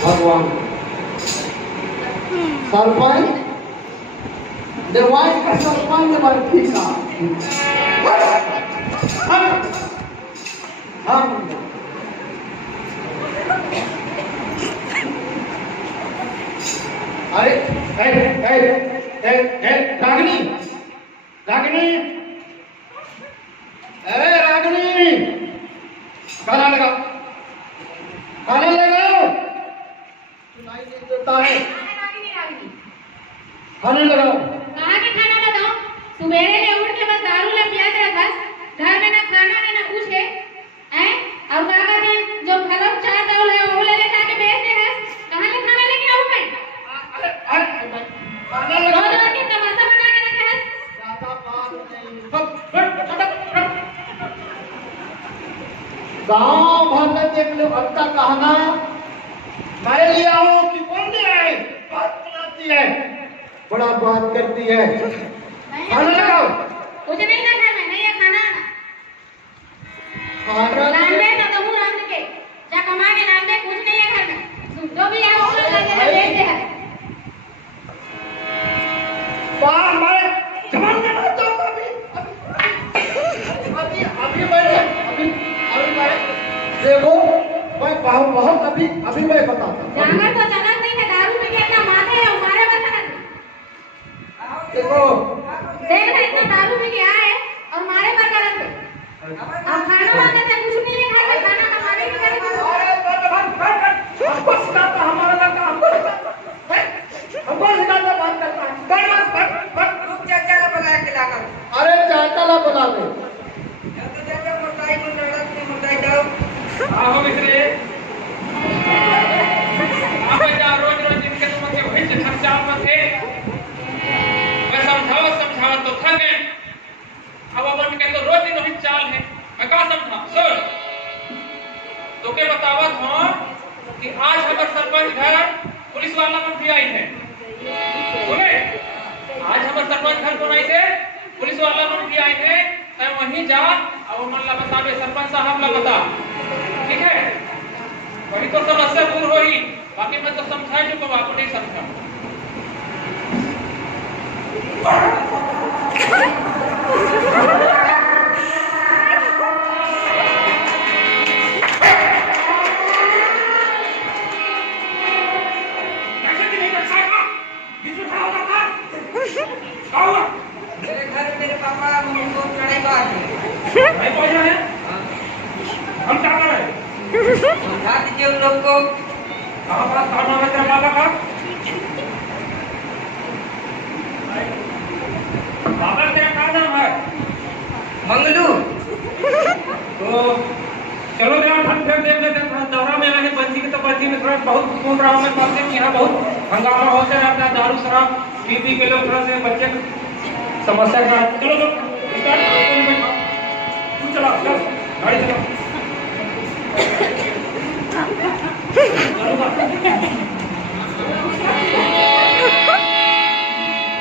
भगवान सरपंच निर्वाचन का सरपंच बर्फी का हम अरे रागिनी रागिनी अरे रागिनी खाना लगाओ खाना लगाओ सुनाई नहीं देता है खाना लगाओ कहाँ के खाना लगाओ सुबेरे ले उठ के बस दारू ले पिया तेरा बस घर में ना खाना ना कुछ है हैं और क्या कहते हैं जो खलम चाय दाल है वो ले लेके आके बेच दे है कहाँ ले खाना लेके आऊं मैं अरे खाना लगाओ रोज रोज की तमाशा बना के रखे है ज्यादा बात नहीं गाँव भर में देख लो अब तक कहना मैं ले आओ कि कौन ले आए बात बनाती है बड़ा बात करती है खाना लगाओ कुछ नहीं ना खाना नहीं है खाना खाना लान दे ना तो मुंह रंग के जा कमा के लान दे कुछ नहीं है घर में जो भी है वो लेके बेच दे है बाहर मैं जवान में मत जाओ अभी मैं देखो मैं बहुत अभी मैं बताता हूँ जागर तो चलत नहीं है दारू में क्या ना माने है हमारे बता देखो देख ना इतना दारू में क्या है और मारे पर करत है अब खाना वाले से कुछ नहीं है खाए खाना हमारे भी करे हमको सिखाता हमारा लड़का हमको सिखाता बात करता है चाचा ला बुला के लागा अरे चाचा ला बुला ले तो चाचा मोटाई जाओ आओ मित्रे आप जा रोज रोज इनके तुम के भाई से खर्चा मत है मैं समझाओ तो थक गए अब अपन के तो रोज दिन वही चाल है मैं का समझा सुन तो के बतावत हूं कि आज हमार सरपंच घर पुलिस वाला मन भी आई है सुने आज हमार सरपंच घर कौन आई थे पुलिस वाला मन भी आई है तय वहीं जा और मन ला बतावे सरपंच साहब ला बता ठीक है वही तो समस्या दूर होगी बाकी मैं तो समझा जो को आपको नहीं समझा मेरे घर मेरे पापा हमको चढ़ाई बात है भाई पहुंचा है हम क्या कर रहे हैं समझा दीजिए उन लोग को कहाँ पास काम है तेरा बाबा का बाबा तेरा क्या नाम है मंगलू तो चलो मेरा ठंड फिर देख लेते हैं दौरा में आए बच्ची की तो बच्ची में थोड़ा बहुत सुन रहा हूँ मैं पासे कि यहाँ बहुत हंगामा होते रहता है दारू शराब पी के लोग थोड़ा से बच्चे समस्या का चलो लोग तू चला चल गाड़ी चला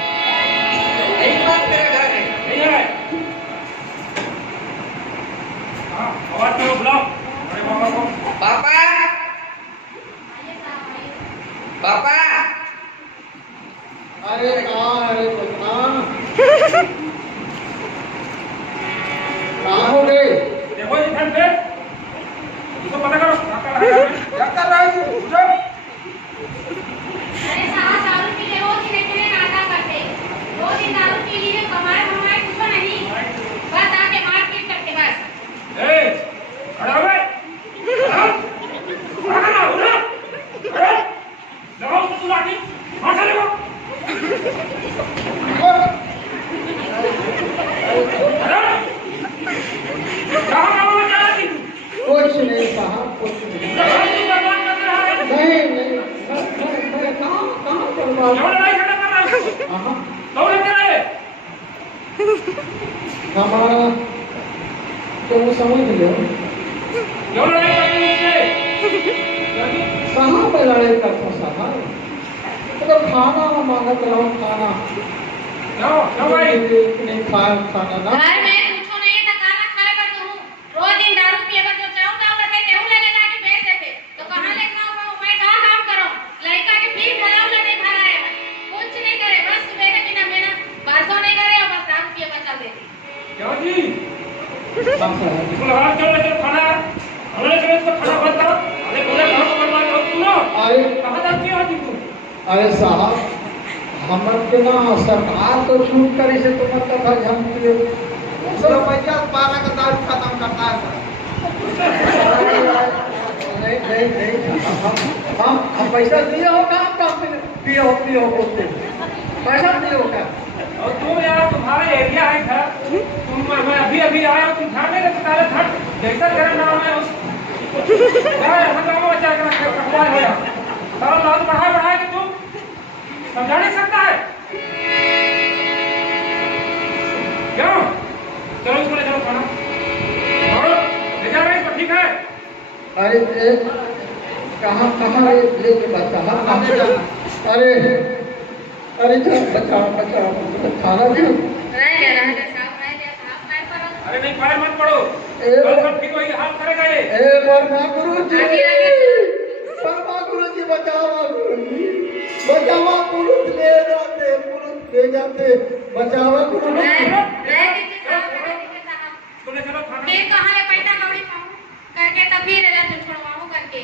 यही बात मेरा घर है नहीं है हाँ आवाज करो बुलाओ अरे बाबा को पापा पापा अरे बदना कहाँ हो गए देखो ये ठंड पे इसको पता करो क्या कर रहा है उठो अरे साहब दारू पी ले रोज ही लेके नाटक करते रोज ही दारू पी लिए कमाए कुछ नहीं बस आके मारपीट करते बस ए खड़ा हो गए खड़ा हो ना अरे लगाओ तो लाठी मार ले कुछ नहीं साहब कुछ नहीं नहीं मैं कहाँ हमारा तुम समझ लो कहाँ पे लड़ाई करता साहब तो खाना मांगा चलाओ खाना नहीं खाया खाना ना घर में कुछ नहीं था खाना खाए कर तू रोज दिन दारू पिए कर जो चाहूं चाहूं करते तेहू लेके जाके बेच देते तो कहां लेके आऊं मैं कहां काम कर अरे साहब हमर के ना सरकार तो छूट करे से तो मतलब है हम के चलो पैसा 12 का दारू खत्म करता है नहीं हम पैसा दिए हो काम पिए हो बोलते पैसा दिए हो क्या और तुम यार तुम्हारा एरिया है घर मैं अभी आया हूँ तुम ध्यान नहीं रखते ताले धट जैसा तेरा नाम है ऐसा काम बचा के रखवा है सारा लाल बढ़ाए कि तुम समझा नहीं सकता है क्यों चलो इसको ले चलो खाना और ले जा रहे तो ठीक है अरे कहाँ लेके बच्चा अरे बच्चा खाना भी रह गया साहब मैं पर अरे नहीं पाए मत पड़ो कल फिर वही हाल करेगा ये वर्मा गुरुजी बचावा गुरुजी ले जाते बचावा गुरुजी रह दीजिए साहब चलो चलो खाना फिर कहाँ ले पैसा कौड़ी पाऊँ करके तब फिर एला तो छोड़वाऊँ करके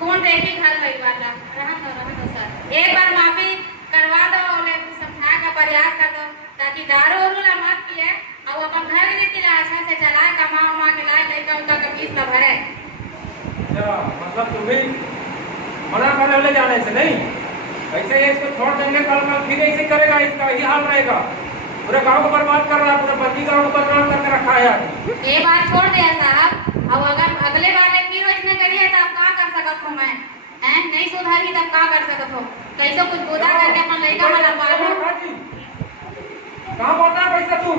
कौन रहेगी घर परिवार ला रहन दो सर एक बार माफी करवा दो और समझा का प्रयास कर दो ताकि दारू उरू ला मत पिए और अपन घर रीति ला अच्छा से चलाए कमा के लाए लड़का उनका का फीस ला भरे अच्छा मतलब तुम भी मना कर ले जाने से नहीं ऐसे ही इसको छोड़ देंगे कल फिर ऐसे करेगा इसका यही हाल रहेगा पूरे गांव को बर्बाद कर रहा है पूरे बस्ती गांव को बदनाम करके रखा है यार ये बात छोड़ दिया साहब अब अगर अगले बार ले फिर वैसे करिए तो आप क्या कर सकत हो मैं हैं नहीं सुधारी तब क्या कर सकत हो कैसे कुछ बुदा करके अपन लड़का वाला पालो कहाँ पाता है पैसा तुम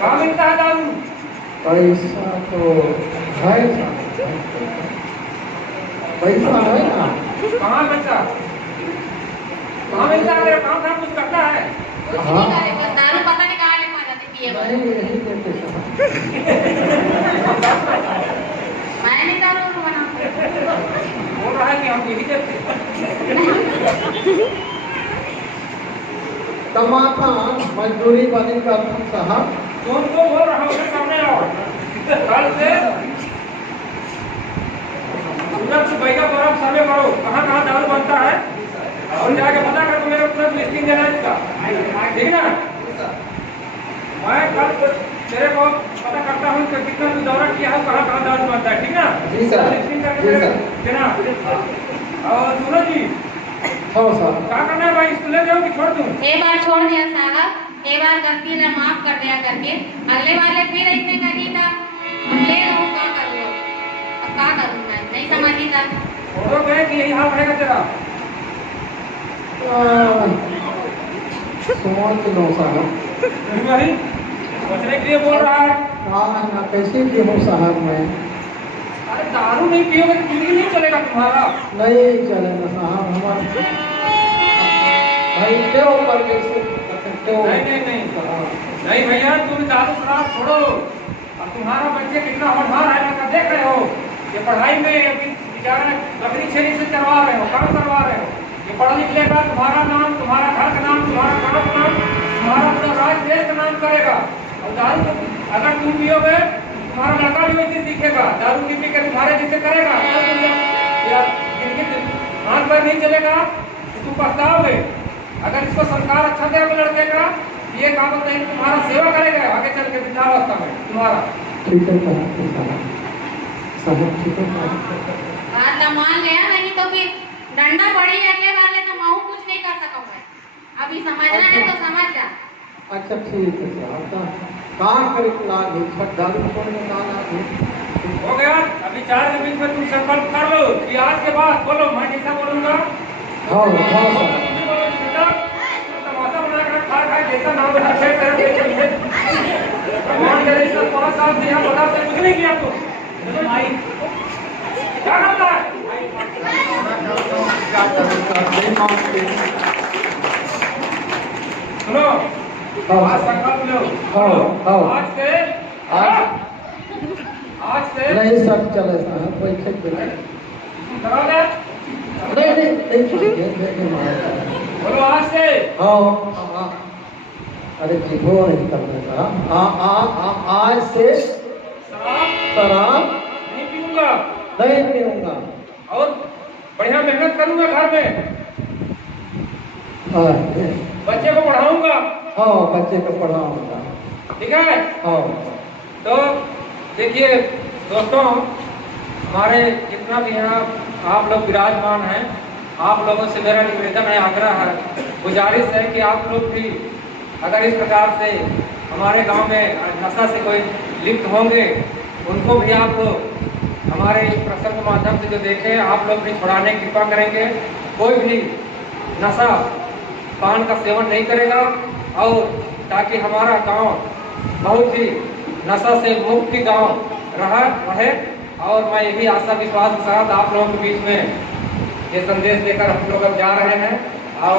कहाँ मिलता है दारू पैसा तो है पैसा है ना कहाँ पैसा कहाँ मिलता है तेरा काम कुछ करता है कुछ नहीं करे बस दारू पता नहीं कहाँ ले मारा थे पिए बस नहीं यही देते मैं नहीं दारू उरू बनाऊं बोल रहा है कि हम यही देते तमाखा मजदूरी बनी का साहब तुम तो बोल रहा हो सामने आओ कल से तुरंत बैठा करो सर्वे करो कहाँ दारू बनता है और जाके पता कर मेरे तुरंत लिस्टिंग देना इसका ठीक है ना मैं कल तेरे को पता करता हूँ कि कितना तू दौरा किया है कहाँ दारू बनता है ठीक है ना जी सर लिस्टिंग करके मेरे देना और सुनो जी हाँ सर क्या करना है भाई इसको ले जाओ कि छोड़ दूँ एक बार छोड़ दिया साहब एक बार गलती ने माफ कर दिया करके अगले बार ले फिर ऐसे करी था अब ले लो क्या कर लो अब क्या करूँ मैं नहीं समझी था छोड़ो गए कि यही हाल रहेगा तेरा सोच लो साहब वही सोचने के लिए बोल रहा है हाँ ना कैसे भी हो साहब मैं अरे दारू नहीं पियोगे तो जिंदगी नहीं चलेगा तुम्हारा नहीं चलेगा साहब हमारा भाई क्यों कर क्यों नहीं भैया तुम दारू शराब छोड़ो अब तुम्हारा बच्चे कितना होनहार है ना देख रहे हो ये पढ़ाई में अभी बेचारा लकड़ी छेड़ी से करवा रहे हो काम करवा रहे हो ये पढ़ लिख लेगा तुम्हारा नाम तुम्हारा घर का नाम तुम्हारा गाँव का नाम तुम्हारा पूरा राज्य देश का नाम करेगा और दारू अगर तुम पियोगे तुम्हारा लड़का भी वैसे सीखेगा दारू पी पी के तुम्हारे जैसे करेगा हाथ पर नहीं चलेगा तो तुम पछताओगे अगर इसको संस्कार अच्छा दे अपने लड़के का ये काम नहीं तुम्हारा सेवा करेगा आगे चल के वृद्धावस्था में तुम्हारा ठीक है साहब ठीक है बात तो मान गया नहीं तो फिर डंडा पड़ी अगले बार ले तो मैं कुछ नहीं कर सकूंगा अभी समझना है तो समझ जा अच्छा ठीक है साहब कहाँ करे लाग दारू छोड़ने का लाग हो गया अभी 4 के बीच में तुम संकल्प कर लो कि आज के बाद बोलो मैं जैसा बोलूंगा हाँ हाँ सर तमाशा बनाकर खा जैसा नाम बता भगवान के लिए 5 साल से यहाँ बता से कुछ नहीं किया तो क्या करता है सुनो आज संकल्प लो आज से नहीं सब चले साहब पैसे करा दे बोलो आज से हाँ अरे जी वो नहीं करने का आज से शराब नहीं पीऊंगा नहीं पीऊंगा और बढ़िया मेहनत करूंगा घर में हाँ बच्चे को पढ़ाऊंगा, हाँ बच्चे को पढ़ाऊंगा। ठीक है। हाँ तो देखिए दोस्तों, हमारे जितना भी यहाँ आप लोग विराजमान हैं, आप लोगों से मेरा निवेदन है, आग्रह है, गुजारिश है कि आप लोग भी अगर इस प्रकार से हमारे गांव में नशा से कोई लिप्त होंगे, उनको भी आप हमारे इस प्रसंग के माध्यम से जो देखें, आप लोग भी छुड़ाने की कृपा करेंगे। कोई भी नशा पान का सेवन नहीं करेगा, और ताकि हमारा गांव बहुत ही नशा से मुक्त गांव रहे। और मैं यही आशा विश्वास के साथ आप लोगों के बीच में ये संदेश देकर हम लोग अब जा रहे हैं। और